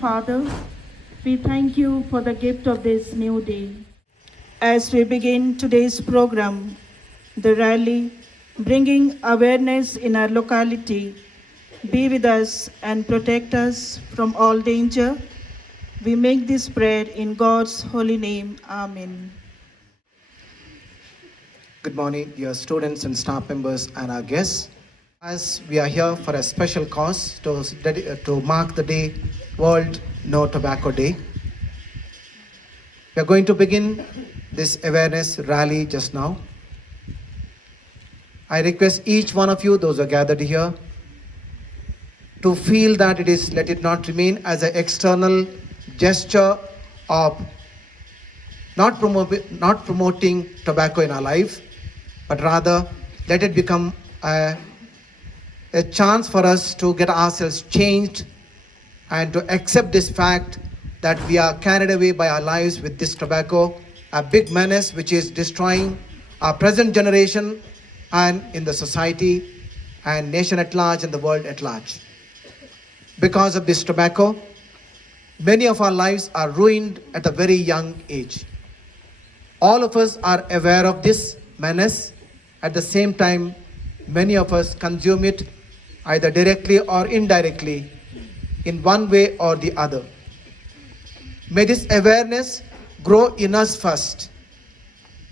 Father, we thank you for the gift of this new day. As we begin today's program, the rally, bringing awareness in our locality, be with us and protect us from all danger. We make this prayer in God's holy name. Amen. Good morning, dear students and staff members and our guests. As we are here for a special cause to mark the day, World No Tobacco Day. We are going to begin this awareness rally just now. I request each one of you, those who are gathered here, to feel that let it not remain as an external gesture of not promoting tobacco in our life, but rather let it become a chance for us to get ourselves changed and to accept this fact that we are carried away by our lives with this tobacco, a big menace which is destroying our present generation and in the society and nation at large and the world at large. Because of this tobacco, many of our lives are ruined at a very young age. All of us are aware of this menace. At the same time, many of us consume it either directly or indirectly in one way or the other. May this awareness grow in us first,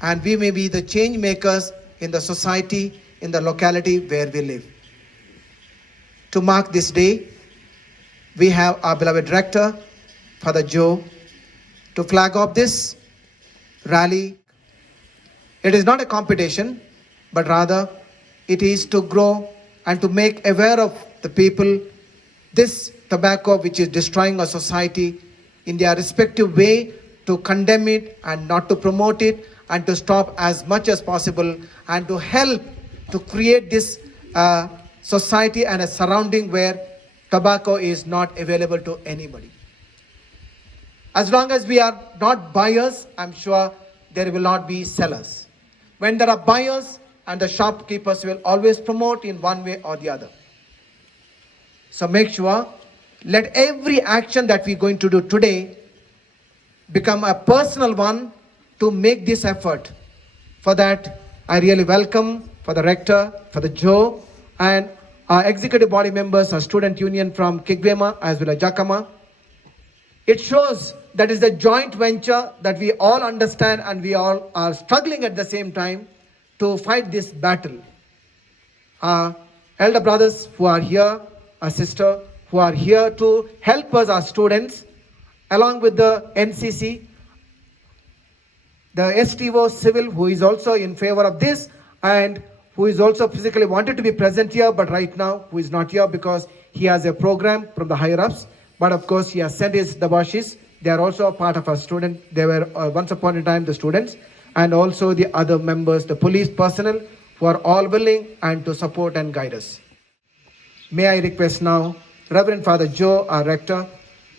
and we may be the change makers in the society, in the locality where we live. To mark this day, we have our beloved director, Father Joe, to flag off this rally. It is not a competition, but rather it is to grow and to make aware of the people this tobacco which is destroying our society in their respective way, to condemn it and not to promote it, and to stop as much as possible and to help to create this society and a surrounding where tobacco is not available to anybody. As long as we are not buyers, I'm sure there will not be sellers. When there are buyers, and the shopkeepers will always promote in one way or the other. So make sure, let every action that we're going to do today become a personal one to make this effort. For that, I really welcome for the rector, for the Joe, and our executive body members, our student union from Kigwema as well as Jakhama. It shows that it's a joint venture that we all understand and we all are struggling at the same time to fight this battle. Our elder brothers who are here, our sister who are here to help us, our students, along with the NCC, the STO civil who is also in favor of this and who is also physically wanted to be present here, but right now who is not here because he has a program from the higher ups. But of course he has sent his dabashis. They are also a part of our student. They were once upon a time the students, and also the other members, the police personnel, who are all willing and to support and guide us. May I request now Reverend Father Joe, our rector,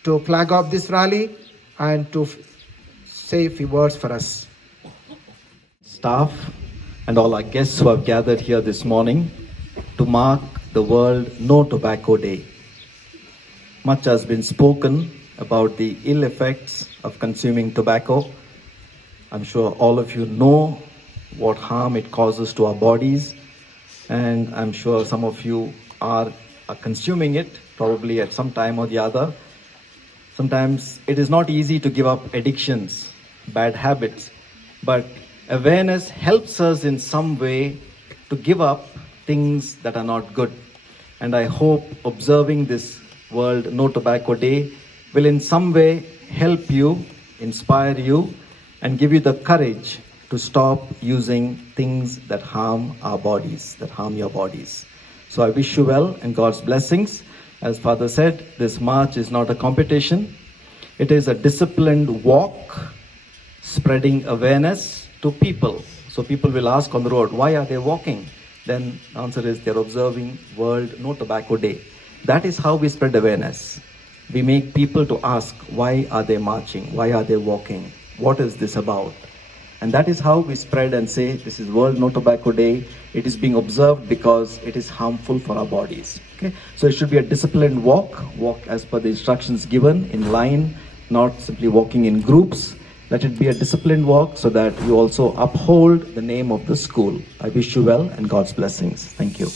to flag off this rally and to say a few words for us. Staff and all our guests who have gathered here this morning to mark the World No Tobacco Day. Much has been spoken about the ill effects of consuming tobacco. I'm sure all of you know what harm it causes to our bodies, and I'm sure some of you are consuming it probably at some time or the other. Sometimes it is not easy to give up addictions, bad habits, but awareness helps us in some way to give up things that are not good. And I hope observing this World No Tobacco Day will in some way help you, inspire you, and give you the courage to stop using things that harm our bodies, that harm your bodies. So I wish you well and God's blessings. As Father said, this march is not a competition. It is a disciplined walk, spreading awareness to people. So people will ask on the road, why are they walking? Then the answer is they're observing World No Tobacco Day. That is how we spread awareness. We make people to ask, why are they marching? Why are they walking? What is this about? And that is how we spread and say this is World No Tobacco Day. It is being observed because it is harmful for our bodies. Okay? So it should be a disciplined walk as per the instructions given in line, not simply walking in groups. Let it be a disciplined walk so that you also uphold the name of the school. I wish you well and God's blessings. Thank you.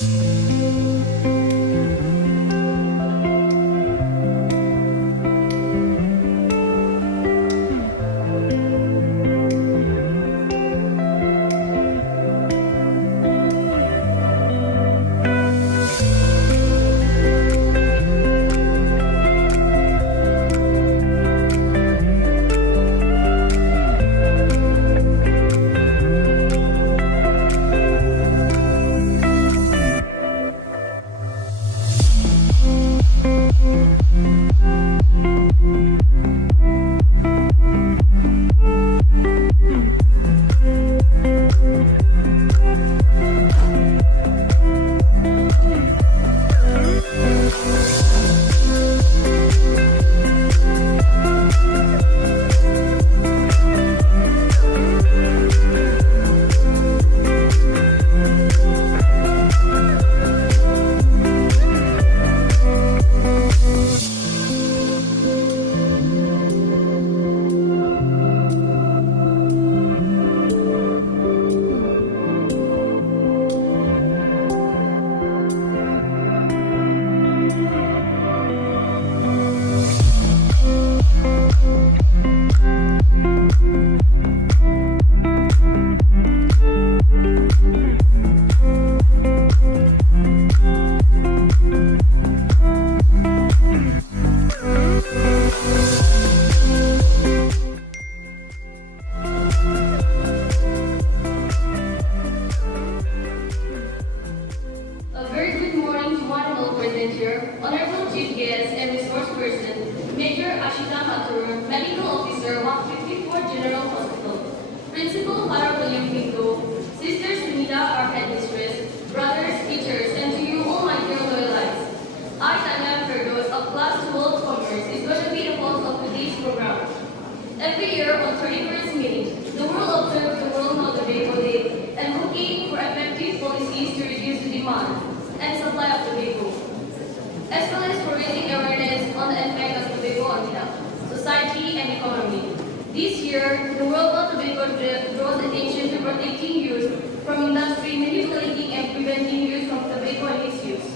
Ashita Mathur, Medical Officer, 154 General Hospital. Principal Father William Pinto, Sister Sunita, our Headmistress, brothers, teachers, and to you all my dear loyalites. I, Tania Ferdous, of Class 12 Commerce, is going to be the host of today's program. Every year on 31st May, the world observes the World No Tobacco Day, advocating for effective policies to reduce the demand and supply of tobacco, as well as for raising awareness on the effect of tobacco on health, society, and economy. This year, the World No Tobacco Day draws attention to protecting youth from industry manipulating and preventing youth from tobacco and its use.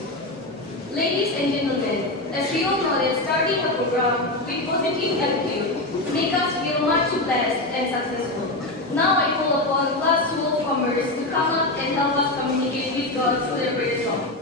Ladies and gentlemen, as we all know that starting a program with positive attitude make us feel much blessed and successful. Now I call upon Class 12 Commerce to come up and help us communicate with God through their prayer song.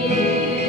Yeah.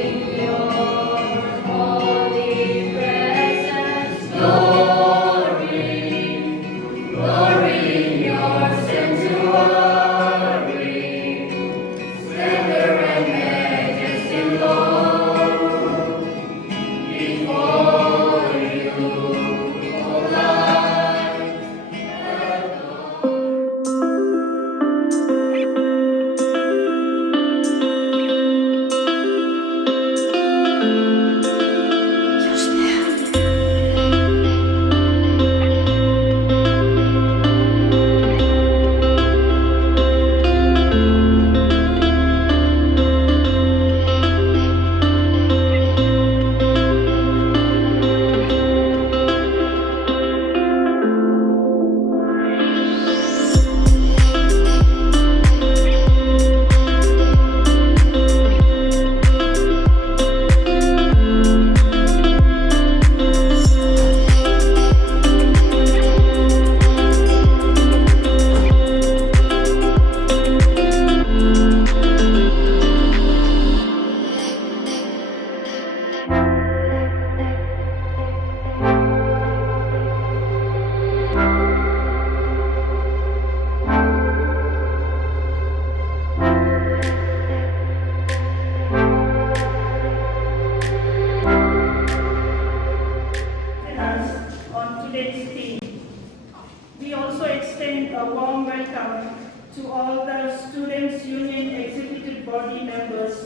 extend a warm welcome to all the Students' Union Executive Body members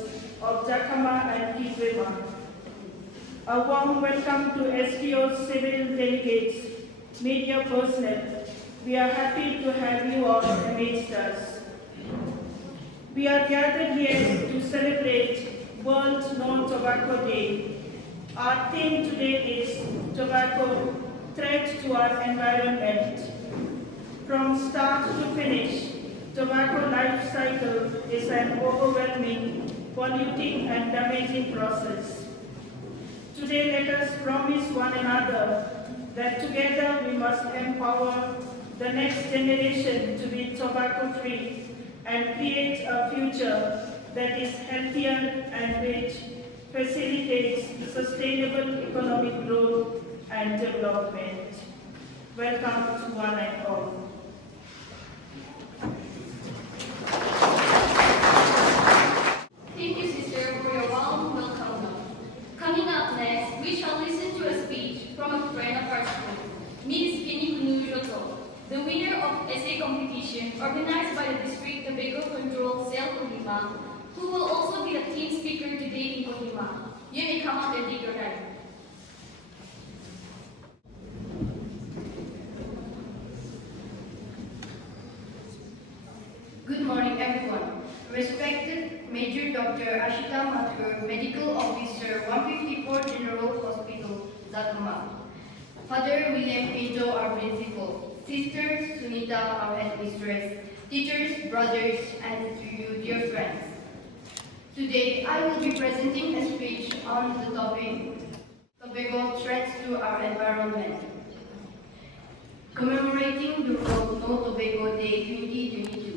of Jakhama and Kigwema. A warm welcome to STO's civil delegates, media personnel. We are happy to have you all amidst us. We are gathered here to celebrate World No Tobacco Day. Our theme today is Tobacco, Threat to our Environment. From start to finish, tobacco life cycle is an overwhelming, polluting and damaging process. Today let us promise one another that together we must empower the next generation to be tobacco-free and create a future that is healthier and which facilitates sustainable economic growth and development. Welcome to one and all. Thank you, sister, for your warm welcome. Coming up next, we shall listen to a speech from a friend of our school, Ms. Keneikunu Zhotso, the winner of essay competition organized by the District Tobacco Control Cell Kohima, who will also be the team speaker today in Kohima. You may come up and take your time. Good morning, everyone. Respected Major Dr. Ashita Mathur, Medical Officer, 154 General Hospital, Jakhama. Father William Pinto, our principal. Sister Sunita, our headmistress. Teachers, brothers, and to you, dear friends. Today, I will be presenting a speech on the topic, Tobacco Threats to our Environment, commemorating the World No Tobacco Day 2022.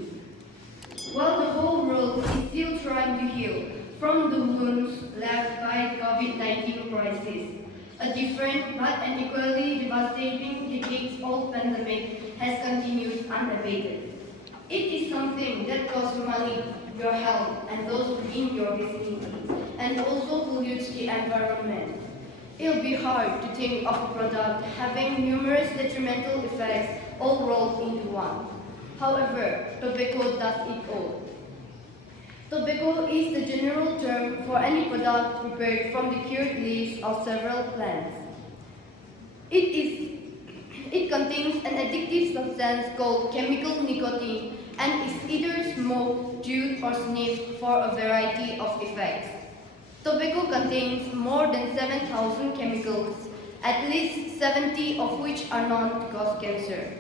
While the whole world is still trying to heal from the wounds left by the COVID-19 crisis, a different but an equally devastating decades-old pandemic has continued unabated. It is something that costs money, your health, and those within your vicinity, and also pollutes the environment. It'll be hard to think of a product having numerous detrimental effects all rolled into one. However, tobacco does it all. Tobacco is the general term for any product prepared from the cured leaves of several plants. It contains an addictive substance called chemical nicotine and is either smoked, chewed, or sniffed for a variety of effects. Tobacco contains more than 7,000 chemicals, at least 70 of which are known to cause cancer.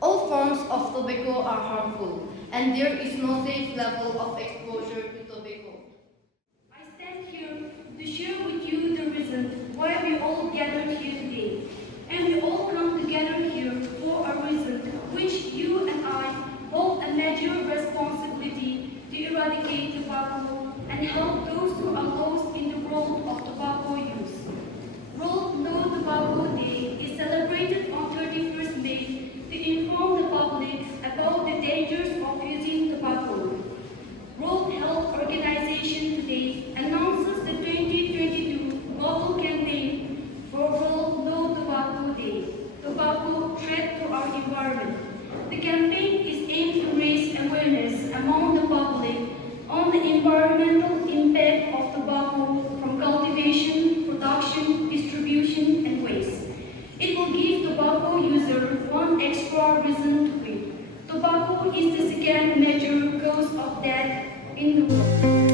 All forms of tobacco are harmful, and there is no safe level of exposure to tobacco. I stand here to share with you the reason why we all gathered here today. And we all come together here for a reason which you and I hold a major responsibility to eradicate tobacco and help those who are lost in the world of tobacco use. World No Tobacco Day is celebrated on 31st May to inform the public about the dangers of using tobacco. World Health Organization today announces the 2022 global campaign for World No Tobacco Day, Tobacco Threat to Our Environment. The campaign is aimed to raise awareness among the public on the environmental impact of tobacco from cultivation, production, distribution, and waste. It will give tobacco users one extra reason to quit. Tobacco is the second major cause of death in the world.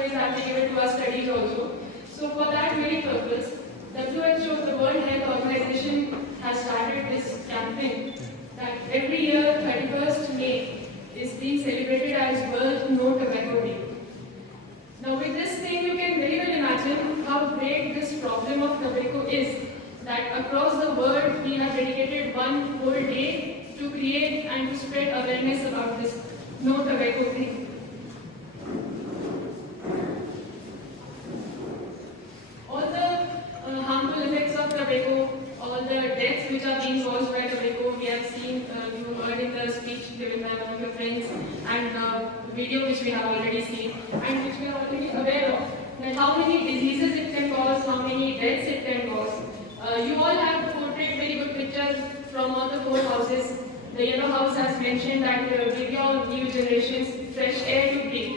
nowadays applicable to our studies also. So for that very purpose, WHO, the World Health Organization, has started this campaign that every year 31st May is being celebrated as World No Tobacco Day. Now with this thing, you can very well imagine how great this problem of tobacco is, that across the world we have dedicated one whole day to create and to spread awareness about this no tobacco thing. All the harmful effects of tobacco, all the deaths which are being caused by tobacco, we have seen, you heard in the speech given by one of your friends, and the video which we have already seen, and which we are already aware of, that how many diseases it can cause, how many deaths it can cause. You all have portrayed very good pictures from all the 4 houses. The yellow house has mentioned that give your new generations fresh air to breathe,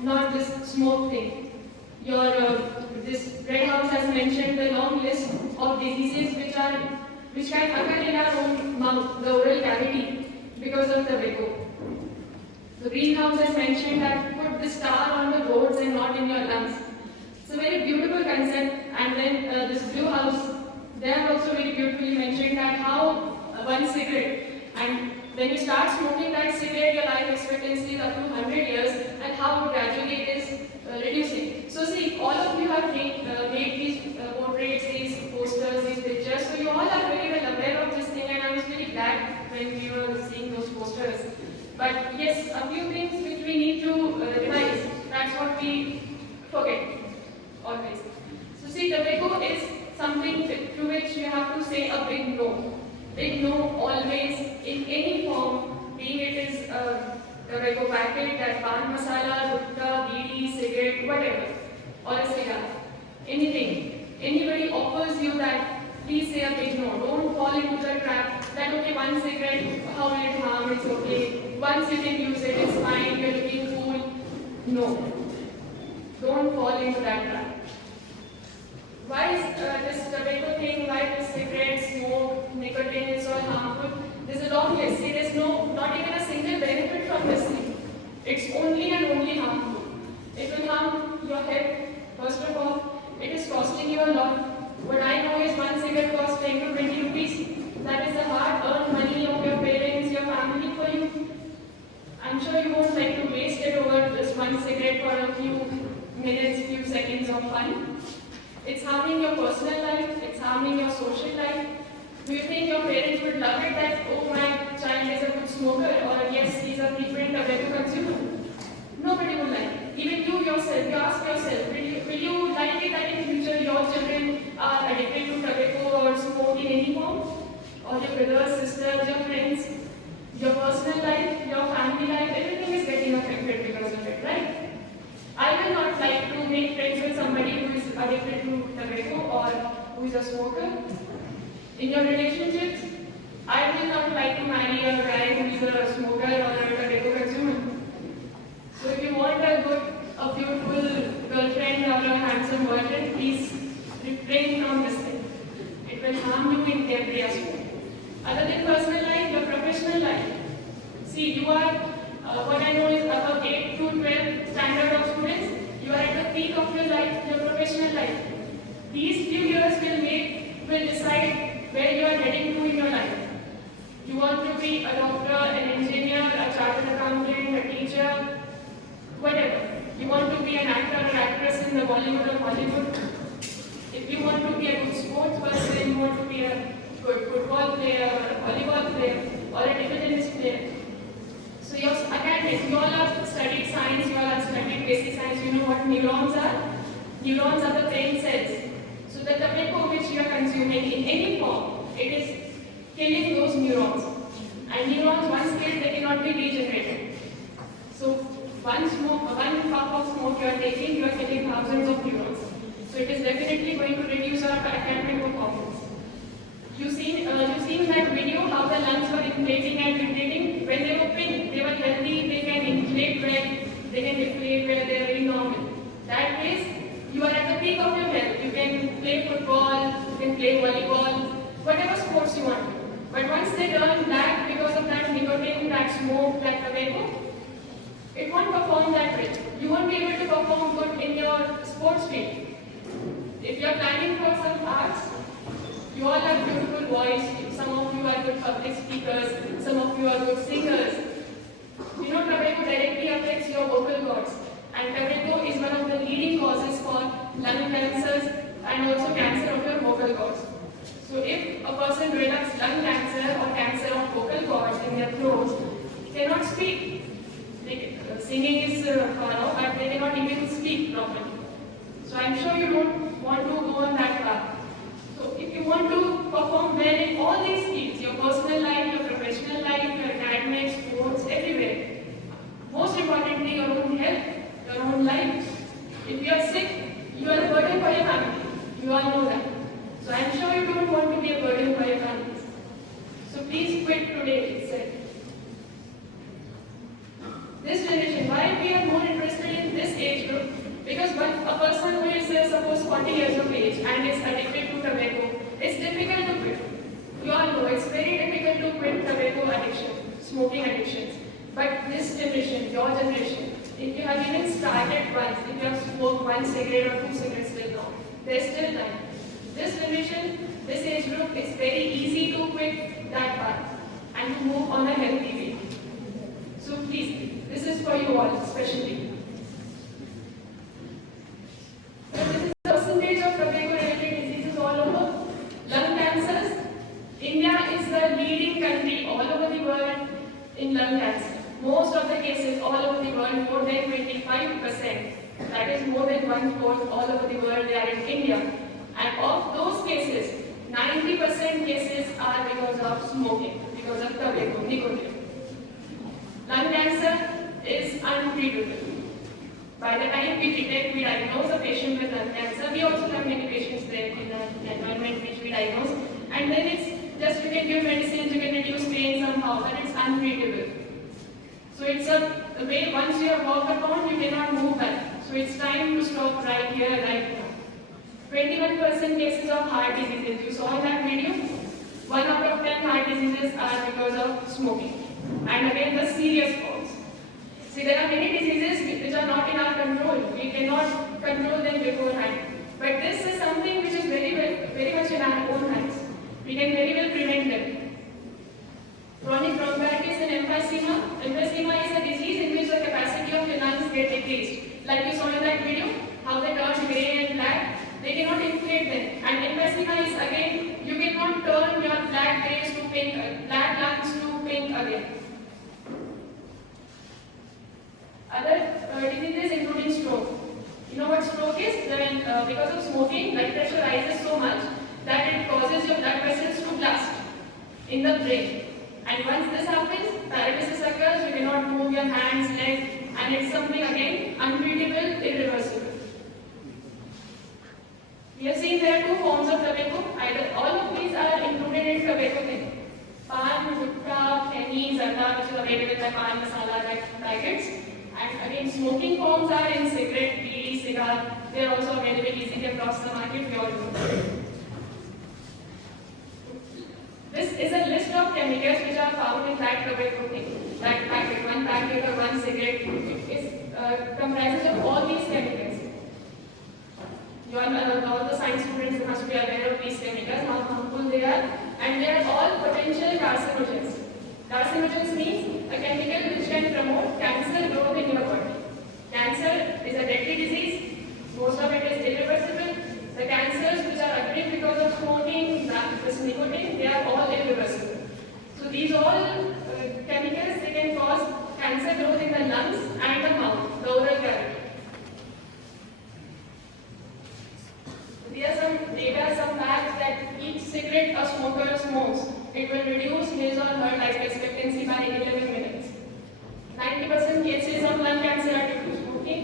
not this smoke thing. Your this red house has mentioned the long list of diseases which can occur in our own mouth, the oral cavity, because of tobacco. The greenhouse has mentioned that put the star on the roads and not in your lungs. It's a very beautiful concept. And then this blue house, they have also very beautifully mentioned that how one cigarette, and when you start smoking that cigarette, your life expectancy is up to 100 years, and how gradually it is reducing. So see, all of you have made these portraits, these posters, these pictures, so you all are very well aware of this thing, and I was really glad when we were seeing those posters. But yes, a few things which we need to revise, that's what we forget always. So see, tobacco is something to which you have to say a big no. Big no always, in any form, being it is tobacco packet, that pan masala, gutta, bidi, cigarette, whatever, or a cigar, anything. Anybody offers you that, please say a big no. Don't fall into the trap that, okay, one cigarette, how will it harm, it's okay. Once you can use it, it's fine, you're looking cool. No. Don't fall into that trap. Why is this tobacco thing, why this cigarette, smoke, nicotine is so harmful? There's a long list. See, there's not even a single benefit from this thing. It's only and only harmful. It will harm your health. First of all, it is costing you a lot. What I know is one cigarette costs 10 to 20 rupees. That is the hard-earned money of your parents, your family for you. I'm sure you won't like to waste it over this one cigarette for a few minutes, few seconds of fun. It's harming your personal life, it's harming your social life. Do you think your parents would love it that, oh, my child is a good smoker, or yes, he's a frequent tobacco consumer? Nobody would like it. Even you yourself, you ask yourself, will you like it that in future your children are addicted to tobacco or smoke in any form? Or your brothers, sisters, your friends, your personal life, your family life, everything is getting affected because of it, right? I will not like to make friends with somebody who is addicted to tobacco or who is a smoker. In your relationships, I will not like to marry a guy who is a smoker or a tobacco consumer. So if you want a beautiful girlfriend or a handsome boyfriend, please refrain from this thing. It will harm you in every aspect. Other than personal life, your professional life. See, you are, what I know is about 8 to 12 standard of students, you are at the peak of your life, your professional life. These few years will decide where you are heading to in your life. You want to be a doctor, an engineer, a chartered accountant, a teacher, whatever. You want to be an actor or actress in the Bollywood or Hollywood. If you want to be a good sports person, you want to be a good football player, or a volleyball player, or a table tennis player. So you're academics, you all have studied science, you all have studied basic science, you know what neurons are? Neurons are the brain cells. So the tobacco which you are consuming in any form, it is killing those neurons. And neurons, once killed, they cannot be regenerated. So one puff of smoke you are taking, you are killing thousands of neurons. So it is definitely going to reduce our academic performance. You've seen that video how the lungs were inflating and inflating. When they open, they were healthy, they can inflate well, they can deflate well, they are very normal. That means you are at the peak of your health. You can play football, you can play volleyball, whatever sports you want. But once they turn black because of that nicotine, that smoke, that tobacco, it won't perform that well. You won't be able to perform good in sports field. If you are planning for some arts, you all have beautiful voice. Some of you are good public speakers. Some of you are good singers. You know, tobacco directly affects your vocal cords. And tobacco is one of the leading causes for lung cancers and also cancer of your vocal cords. So if a person develops lung cancer or cancer of vocal cords in their throats, cannot speak. Singing is far off, but they cannot even speak properly. So I'm sure you don't want to go on that path. So if you want to perform well in all these fields, your personal life, your professional life, your academics, sports, everywhere, most importantly your own health, your own life. If you are sick, you are a burden for your family. You all know that. So I'm sure you don't want to be a burden for your family. So please quit today itself. This generation, why we are more interested in this age group? Because a person who is suppose 40 years of age and is addicted to tobacco, it's difficult to quit. You all know it's very difficult to quit tobacco addiction, smoking addictions. But this generation, your generation, if you have even started once, if you have smoked 1 cigarette or 2 cigarettes till now, there's still time. This generation, this age group, it's very easy to quit that path and to move on a healthy way. So please, this is for you all, especially. So this is the percentage of tobacco-related diseases all over. Lung cancers. India is the leading country all over the world in lung cancer. Most of the cases all over the world, more than 25%, that is more than 1/4 all over the world, they are in India. And of those cases, 90% cases are because of smoking, because of tobacco, nicotine. Lung cancer is untreatable. By the time we detect, we diagnose a patient with lung cancer, we also have many patients there in the environment which we diagnose, and then it's just you can give medicines, you can reduce pain somehow, but it's untreatable. So it's a way, once you have walked upon, you cannot move back. So it's time to stop right here, right now. 21% cases of heart diseases. You saw in that video? 1 out of 10 heart diseases are because of smoking. And again, the serious forms. See, there are many diseases which are not in our control. We cannot control them beforehand. But this is something which is very much in our own hands. We can very well prevent them. Chronic bronchitis and emphysema. Emphysema is a disease in which the capacity of the lungs get decreased. Like you saw in that video, how they turn grey and black. They cannot inflate them. And emphysema is again, you cannot turn your black grays to pink, black lungs to pink again. Other diseases including stroke. You know what stroke is? When, because of smoking, blood pressure rises so much that it causes your blood vessels to burst in the brain. And once this happens, paralysis occurs, you cannot move your hands, legs, and it's something again untreatable, irreversible. We have seen there are 2 forms of tobacco. Either all of these are included in tobacco thing. Pan, gutta, penny, zarda, which is available by pan masala packets. And again, smoking forms are in cigarette, bidi, cigar. They are also available easily across the market. We all know. This is a list of chemicals which are found in that tobacco thing. That packet, 1 packet or 1 cigarette, it comprises of all these chemicals. You all the science students must be aware of these chemicals, how harmful they are, and they are all potential carcinogens. Carcinogens means a chemical which can promote cancer growth in your body. Cancer is a deadly disease, most of it is irreversible. The cancers which are occurring because of smoking, this nicotine, they are all irreversible. So these all chemicals, they can cause cancer growth in the lungs and the mouth, the oral cavity. There are some data, some facts that each cigarette a smoker smokes, it will reduce his or her life expectancy by 11 minutes. 90% cases of lung cancer are due to smoking.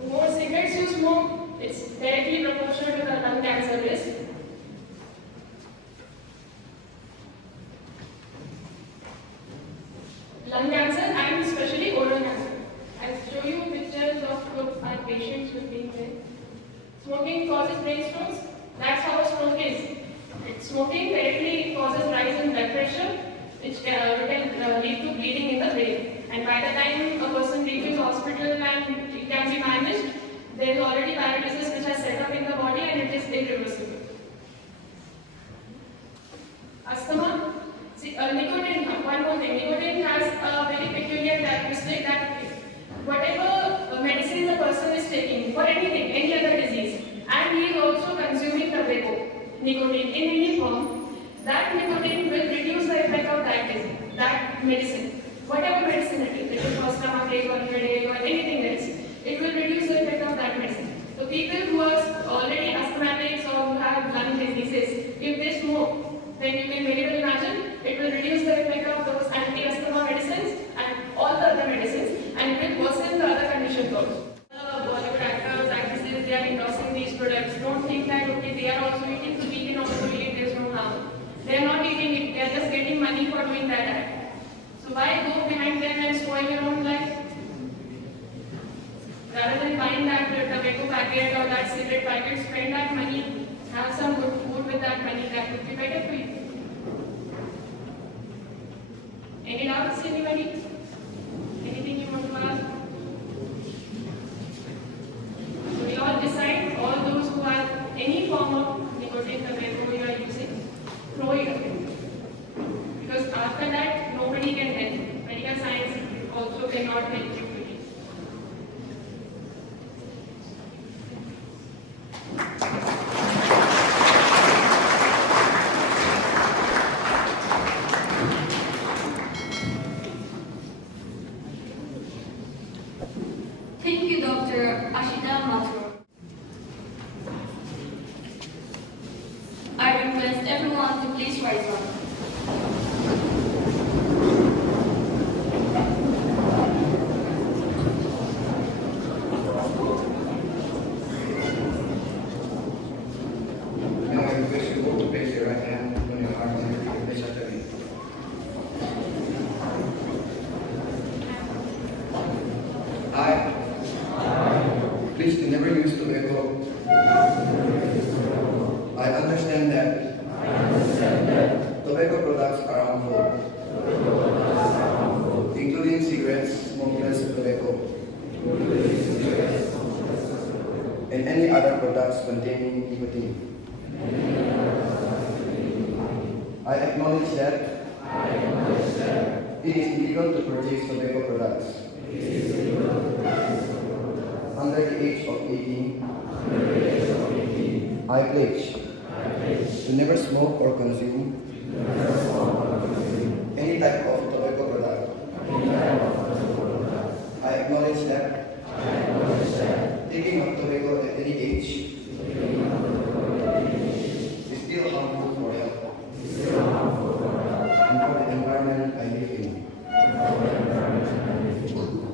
The more cigarettes you smoke, it's directly proportional to the lung cancer risk. Lung cancer and especially oral cancer. I'll show you pictures of our patients who've been there. Smoking causes brain strokes. That's how a stroke is. Smoking directly causes rise in blood pressure, which can lead to bleeding in the brain. And by the time a person reaches hospital and it can be managed, there is already paralysis and it is irreversible. Asthma, nicotine, one more thing, nicotine has a very peculiar characteristic that whatever medicine the person is taking for anything, any other disease, and he is also consuming tobacco, nicotine in any form, that nicotine will reduce the effect of that disease, that medicine. Whatever medicine it is for stomachache or headache or anything else, it will reduce the effect of that medicine. So people who are already asthmatics or who have lung diseases, if they smoke, then you can very well imagine it will reduce the effect of those anti-asthma medicines and all the other medicines, and it will worsen the other conditions also. Bollywood actors, actresses, they are endorsing these products. Don't think that okay, they are also eating, so we can also eat, there is no harm. They are not eating it, they are just getting money for doing that act. So why go behind them and spoil your own life? Rather than buying that tobacco packet or that cigarette packet, spend that money, have some good food with that money, that would be better for you. Any doubts, anybody? Anything you want to ask? So we all decide, all those who have any form of nicotine tobacco you are using, throw it away. Because after that, nobody can help. Medical science also cannot help you fully. Thank you, Dr. Ashita Mathur. I request everyone to please rise up. Now I request you all to place your right hand on your heart and repeat this after me. I please to never use tobacco. I understand that tobacco products are harmful, including cigarettes, smokeless tobacco, and any other products containing nicotine. I acknowledge that it is illegal to purchase tobacco products under the age of 18. I pledge to never smoke or consume any type of tobacco product. I acknowledge that taking of tobacco at any age is still harmful for health and for the environment I live in.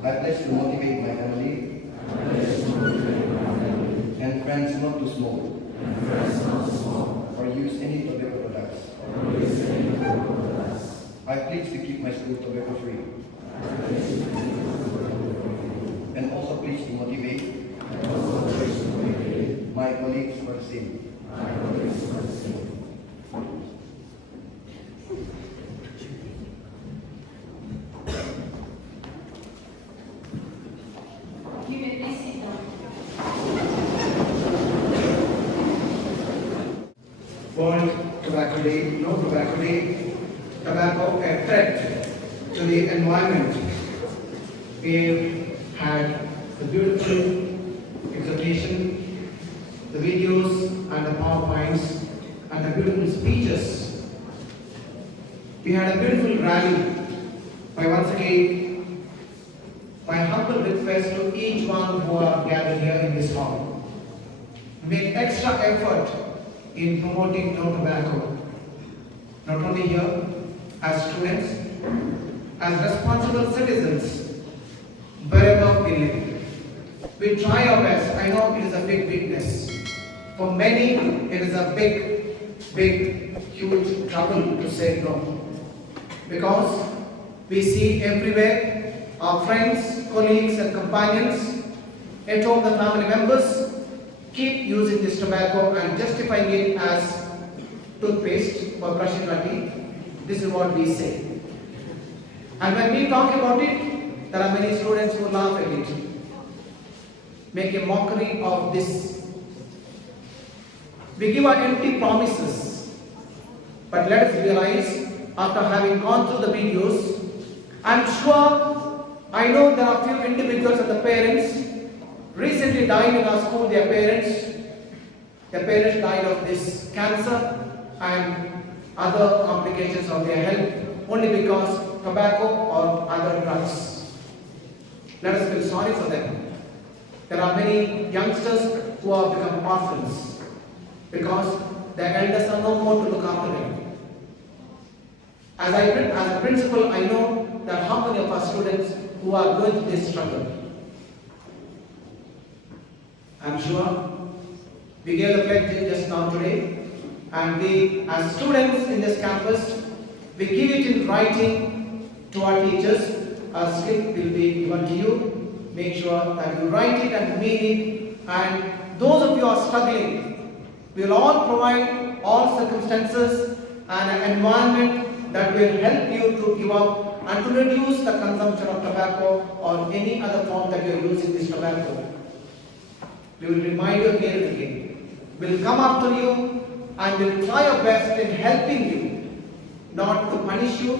I pledge to motivate my family and friends not to smoke or use any tobacco products. I pledge to keep my school tobacco free and also pledge to motivate my colleagues for the same. You may please sit down. World Tobacco Day, No Tobacco Day, tobacco a threat to the environment. We've had the beautiful exhortation, the videos and the PowerPoints and the beautiful speeches. We had a beautiful rally. I once again, my humble request to each one who are gathered here in this hall, make extra effort in promoting no tobacco, not only here, as students, as responsible citizens, wherever we live. We try our best. I know it is a big weakness. For many, it is a big, huge trouble to say no. Because we see everywhere our friends, colleagues and companions, at home the family members, keep using this tobacco and justifying it as toothpaste for brushing our teeth. This is what we say. And when we talk about it, there are many students who laugh at it, make a mockery of this We give our empty promises. But let us realize, after having gone through the videos, I'm sure, I know there are few individuals and the parents recently died in our school, their parents died of this cancer and other complications of their health only because tobacco or other drugs. Let us feel sorry for them. There are many youngsters who have become orphans because their elders are no more to look after them. As a principal, I know that how many of our students who are going through this struggle. I'm sure we gave the pledge just now today, and we, as students in this campus, we give it in writing to our teachers. A slip will be given to you. Make sure that you write it and mean it. And those of you who are struggling, we will all provide all circumstances and an environment that will help you to give up and to reduce the consumption of tobacco or any other form that you are using this tobacco. We will remind you again and again. We will come after you and we will try our best in helping you, not to punish you,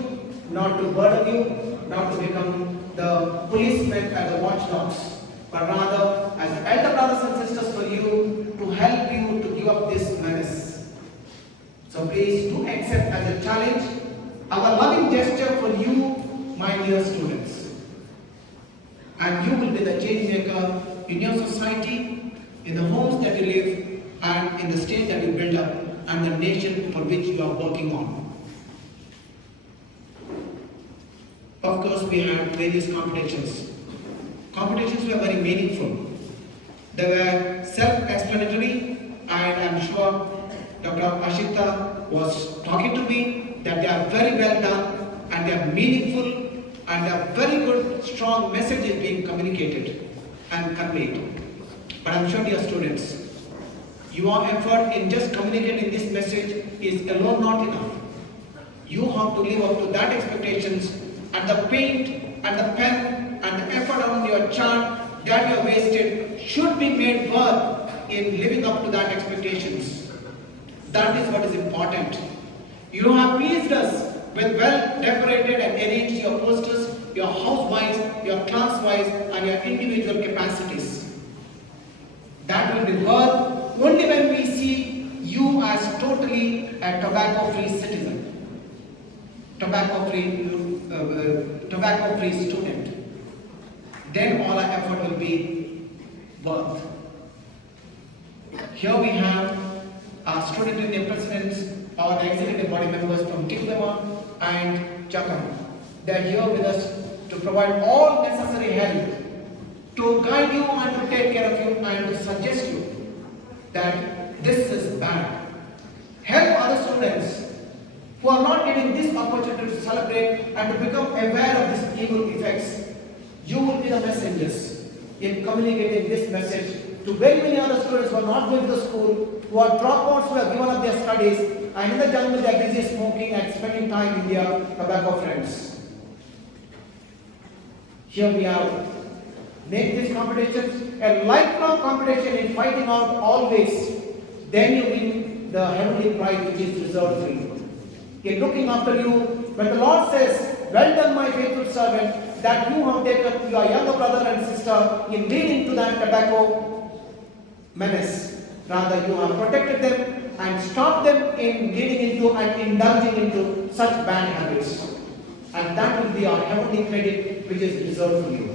not to burden you, not to become the policemen and the watchdogs, but rather as elder brothers and sisters for you, to help you to give up this menace. So please do accept as a challenge our loving gesture for you, my dear students. And you will be the change maker in your society, in the homes that you live, and in the state that you build up, and the nation for which you are working on. Of course, we had various competitions. Competitions were very meaningful. They were self-explanatory, and I'm sure Dr. Ashita was talking to me that they are very well done, and they are meaningful, and there are very good, strong messages being communicated and conveyed. But I'm sure, dear students, your effort in just communicating this message is alone not enough. You have to live up to that expectations, and the paint and the pen and the effort on your chart that you have wasted should be made worth in living up to that expectations. That is what is important. You have pleased us with well decorated and arranged your posters, your house-wise, your class-wise, and your individual capacities. That will be worth only when we see you as totally a tobacco-free citizen, tobacco-free student. Then all our effort will be worth. Here we have our student union presidents, our executive body members from Kigwema and Jakhama. They are here with us to provide all necessary help, to guide you and to take care of you and to suggest you that this is bad. Help other students who are not getting this opportunity to celebrate and to become aware of these evil effects. You will be the messengers in communicating this message to very many other students who are not going to the school, who are dropouts, who have given up their studies, and in the jungle they are busy smoking and spending time in their tobacco friends. Here we are. Make this competition a lifelong competition in fighting out always. Then you win the heavenly prize which is reserved for you. In looking after you, when the Lord says, "Well done, my faithful servant," that you have taken your younger brother and sister in leading to that tobacco menace. Rather, you have protected them and stopped them in leading into and indulging into such bad habits. And that will be our heavenly credit which is reserved for you.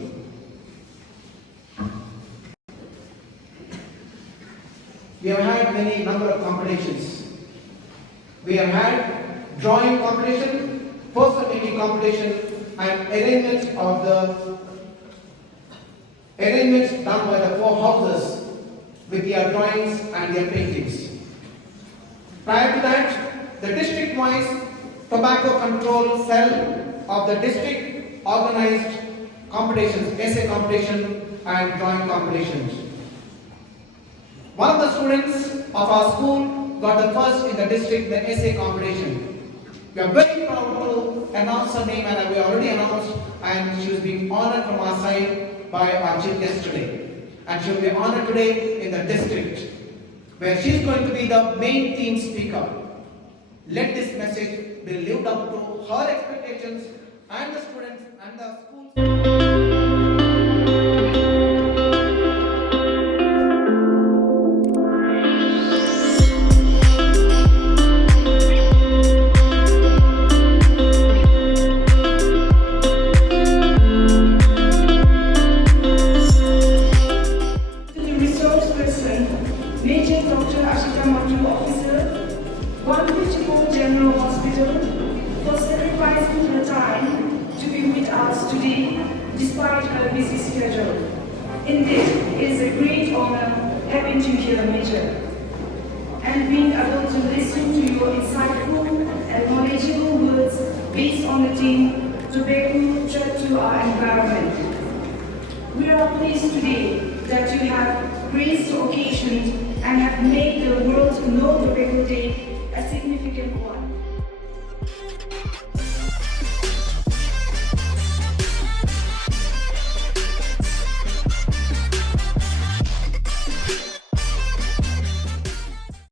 We have had many number of competitions. We have had drawing competition, poster making competition, and arrangements done by the 4 houses with their drawings and their paintings. Prior to that, the district-wise tobacco control cell of the district organized competitions, essay competition and drawing competitions. One of the students of our school got the first in the district in the essay competition. We are very proud to announce her name, and we already announced, and she is being honored from our side by our chief guest today. And she will be honored today in the district. where she is going to be the main theme speaker. Let this message be lived up to her expectations and the students and the schools. Major Dr. Ashita Mathur Officer, 154 General Hospital, for sacrificing her time to be with us today despite her busy schedule. Indeed, it is a great honor having you here, Major, and being able to listen to your insightful and knowledgeable words based on the theme Tobacco Threat to Our Environment. We are pleased today that you have graced the occasion and have made the world know Tobacco Day a significant one.